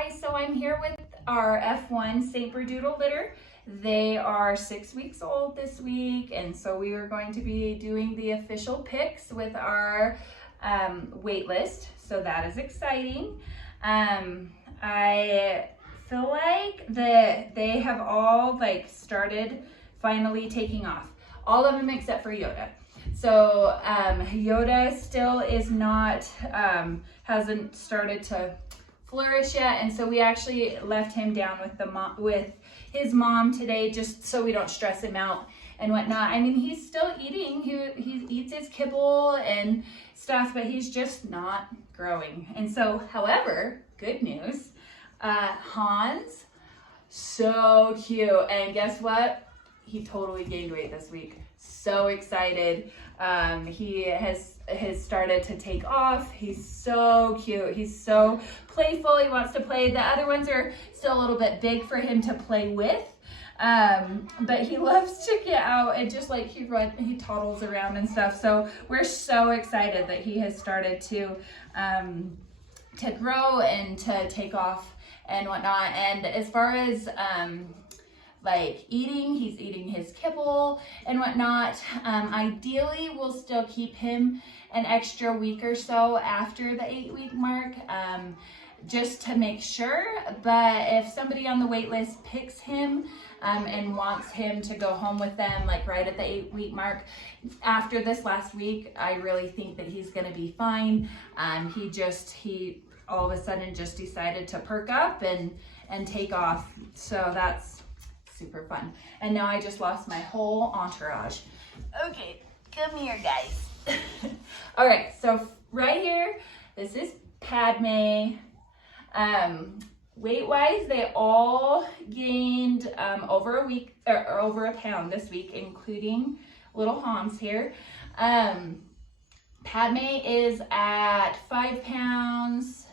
Hi, so I'm here with our F1 St Berdoodle litter. They are 6 weeks old this week, and so we are going to be doing the official picks with our wait list, so that is exciting. I feel like that they have all started finally taking off. All of them except for Yoda. So Yoda still is not, hasn't started to flourish yet, and so we actually left him down with his mom today, just so we don't stress him out and whatnot. I mean, he's still eating. He eats his kibble and stuff, but he's just not growing. And so, however, good news, Hans, so cute. And guess what? He totally gained weight this week. So excited. He has started to take off. He's so cute. He's so playful. He wants to play. The other ones are still a little bit big for him to play with. But he loves to get out and just he toddles around and stuff. So we're so excited that he has started to grow and to take off and whatnot. And as far as eating, he's eating his kibble and whatnot. Ideally, we'll still keep him an extra week or so after the 8-week mark, just to make sure. But if somebody on the wait list picks him and wants him to go home with them right at the 8-week mark, after this last week, I really think that he's gonna be fine. He all of a sudden just decided to perk up and take off. So that's super fun. And now I just lost my whole entourage. Okay, come here, guys. All right, so right here, this is Padme. Weight-wise, they all gained over a week or over a pound this week, including little Hans here. Padme is at 5 pounds,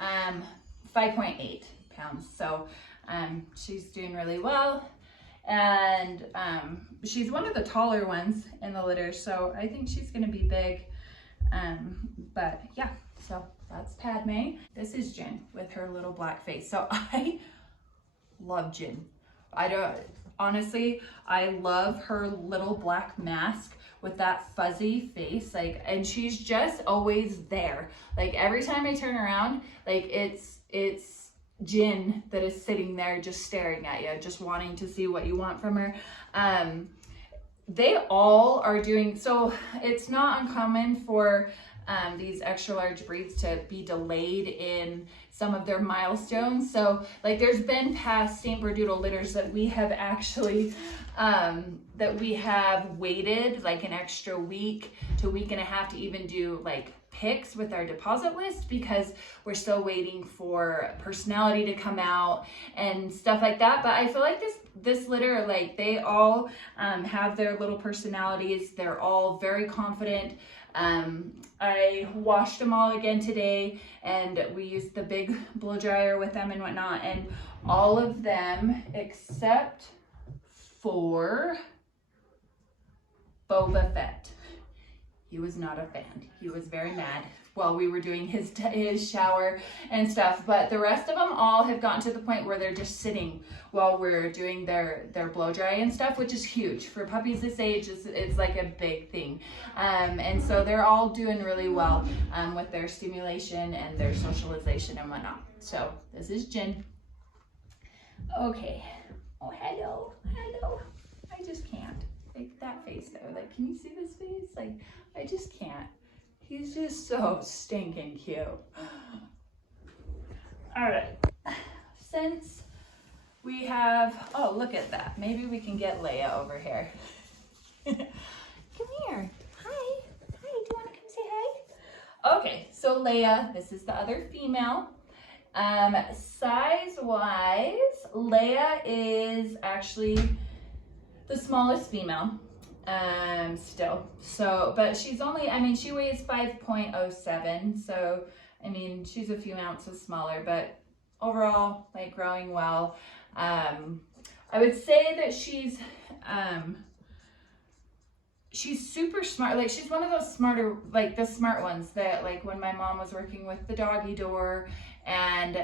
5.8 pounds. So she's doing really well, and she's one of the taller ones in the litter, so I think she's gonna be big. But yeah, so that's Padme. This is Jin with her little black face. So I love Jin. Honestly, I love her little black mask with that fuzzy face, and she's just always there. Every time I turn around, it's Jin that is sitting there just staring at you, just wanting to see what you want from her. They all are doing, so it's not uncommon for these extra large breeds to be delayed in some of their milestones. So there's been past St Berdoodle litters that we have actually that we have waited an extra week to week and a half to even do picks with our deposit list, because we're still waiting for personality to come out and stuff like that. But I feel like this litter, they all have their little personalities. They're all very confident. I washed them all again today, and we used the big blow dryer with them and whatnot, and all of them except for Boba Fett. He was not a fan. He was very mad while we were doing his shower and stuff. But the rest of them all have gotten to the point where they're just sitting while we're doing their blow dry and stuff, which is huge. For puppies this age, it's like a big thing. And so they're all doing really well with their stimulation and their socialization and whatnot. So this is Jin. Okay. Oh, hello. Hello. I just can't. That face though, can you see this face? I just can't. He's just so stinking cute. All right, since we have, oh, look at that. Maybe we can get Leia over here. Come here. Hi. Hi, do you want to come say hi? Okay, so Leia, this is the other female. Size-wise, Leia is actually the smallest female still. So, but she's only, she weighs 5.07. So, she's a few ounces smaller, but overall, growing well. I would say that she's super smart. She's one of those smarter, the smart ones that when my mom was working with the doggy door and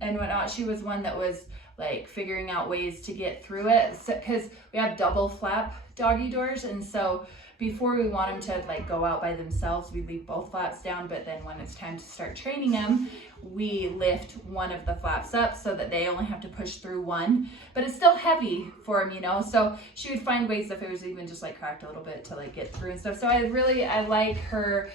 whatnot. She was one that was like figuring out ways to get through it, because we have double flap doggy doors, and so before we want them to like go out by themselves, we leave both flaps down, but then when it's time to start training them, we lift one of the flaps up so that they only have to push through one, but it's still heavy for them, you know, so she would find ways if it was even just like cracked a little bit to like get through and stuff. So I like her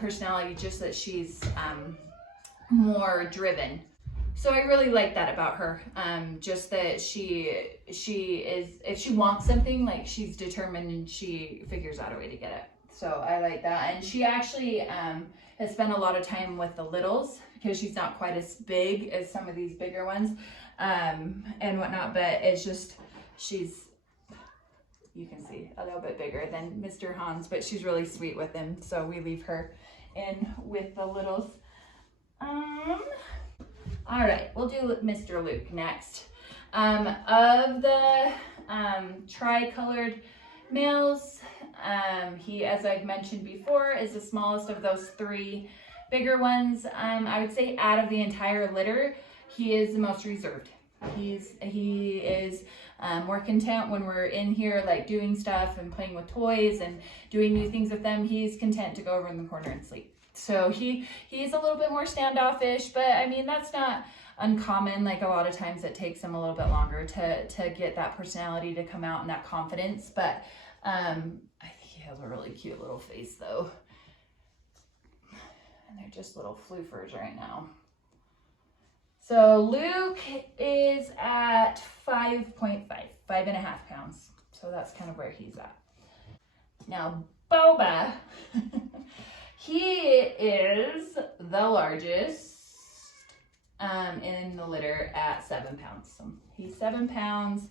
personality, just that she's more driven. So I really like that about her, just that she is, if she wants something, like she's determined and she figures out a way to get it. So I like that. And she actually has spent a lot of time with the littles, because she's not quite as big as some of these bigger ones and whatnot, but it's just, she's, you can see, a little bit bigger than Mr. Hans, but she's really sweet with him. So we leave her in with the littles. All right, we'll do Mr. Luke next. Of the tri-colored males, he, as I've mentioned before, is the smallest of those three bigger ones. I would say out of the entire litter, he is the most reserved. He is more content when we're in here like doing stuff and playing with toys and doing new things with them. He's content to go over in the corner and sleep. So he's a little bit more standoffish, but I mean, that's not uncommon. Like a lot of times it takes him a little bit longer to get that personality to come out and that confidence. But I think he has a really cute little face though. And they're just little floofers right now. So Luke is at 5.5 pounds. So that's kind of where he's at. Now Boba, he is the largest in the litter at 7 pounds. So he's 7 pounds.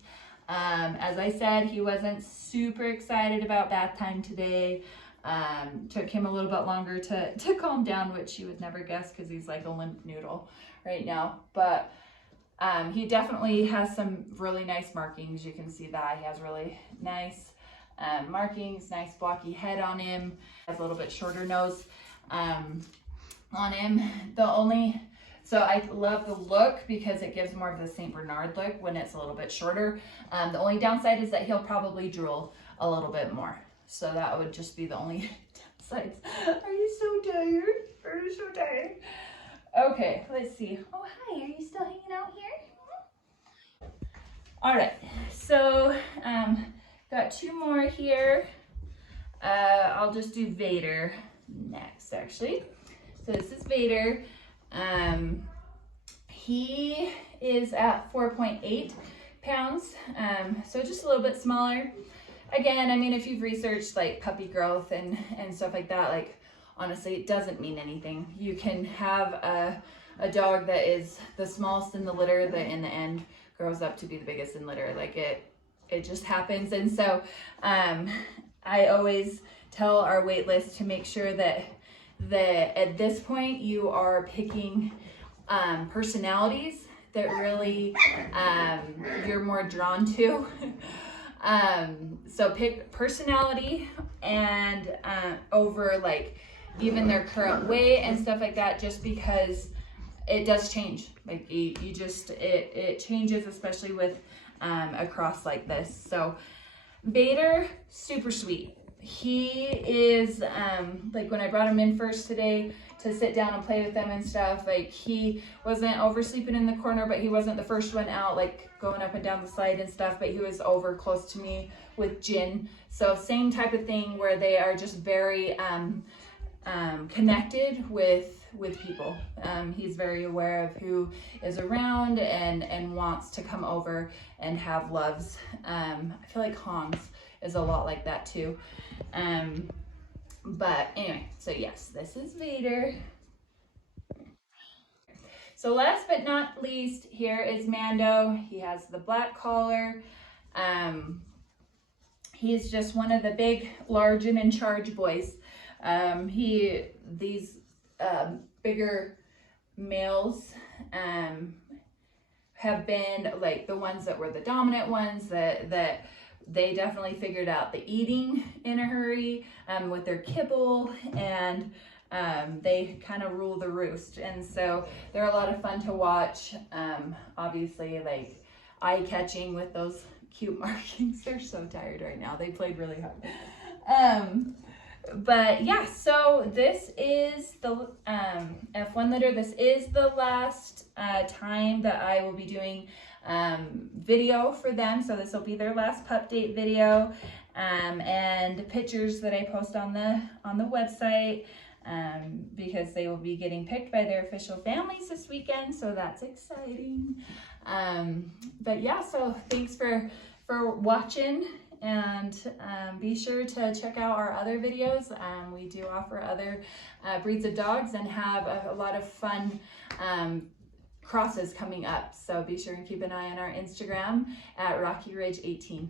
As I said, he wasn't super excited about bath time today. Took him a little bit longer to calm down, which you would never guess because he's like a limp noodle right now. But he definitely has some really nice markings. You can see that he has really nice markings, nice blocky head on him, has a little bit shorter nose on him. So I love the look because it gives more of the St. Bernard look when it's a little bit shorter. The only downside is that he'll probably drool a little bit more. So that would just be the only downsides. Are you so tired? Are you so tired? Okay, let's see. Oh, hi, are you still hanging out here? All right, so got two more here. I'll just do Vader next, actually. So this is Vader. He is at 4.8 pounds, so just a little bit smaller. Again, I mean, if you've researched like puppy growth and stuff like that, like honestly, it doesn't mean anything. You can have a dog that is the smallest in the litter that in the end grows up to be the biggest in litter. Like it just happens. And so I always tell our wait list to make sure that at this point you are picking personalities that really you're more drawn to. So pick personality and over like even their current weight and stuff like that, just because it does change. Like you just, it changes, especially with a cross like this. So Vader, super sweet. He is like when I brought him in first today to sit down and play with them and stuff, like he wasn't oversleeping in the corner, but he wasn't the first one out like going up and down the slide and stuff, but he was over close to me with Jin. So same type of thing where they are just very connected with people. He's very aware of who is around and wants to come over and have loves. I feel like Hans is a lot like that too. But anyway, so yes, this is Vader. So last but not least, here is Mando. He has the black collar. He's just one of the big, large and in charge boys. These bigger males have been like the ones that were the dominant ones that they definitely figured out the eating in a hurry with their kibble, and they kind of rule the roost, and so they're a lot of fun to watch. Obviously, like eye-catching with those cute markings. They're so tired right now. They played really hard. But yeah, so this is the F1 litter. This is the last time that I will be doing video for them. So this will be their last pup date video, and pictures that I post on the website, because they will be getting picked by their official families this weekend. So that's exciting. But yeah, so thanks for watching, and be sure to check out our other videos. We do offer other breeds of dogs and have a lot of fun crosses coming up. So be sure and keep an eye on our Instagram at Rocky Ridge 18.